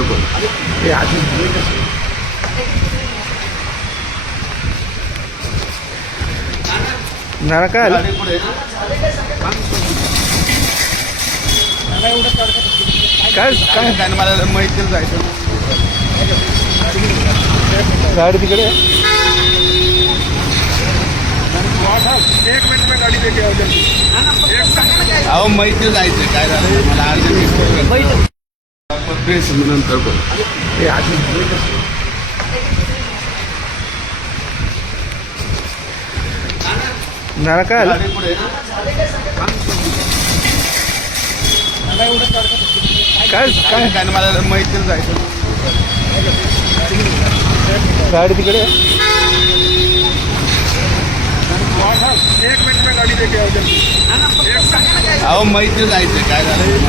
बोल. ते आधी काय? काय मला जायचं. गाडी तिकडे. एक मिनट में गाड़ी अहो मैत्री जायचं. काय झालं? मला अर्जंट नंतर बोल ते आधी नाना काय काय काय काय मला मैत्रीला जायचं गाडी तिकडे अहो मैत्री जायचं काय झालं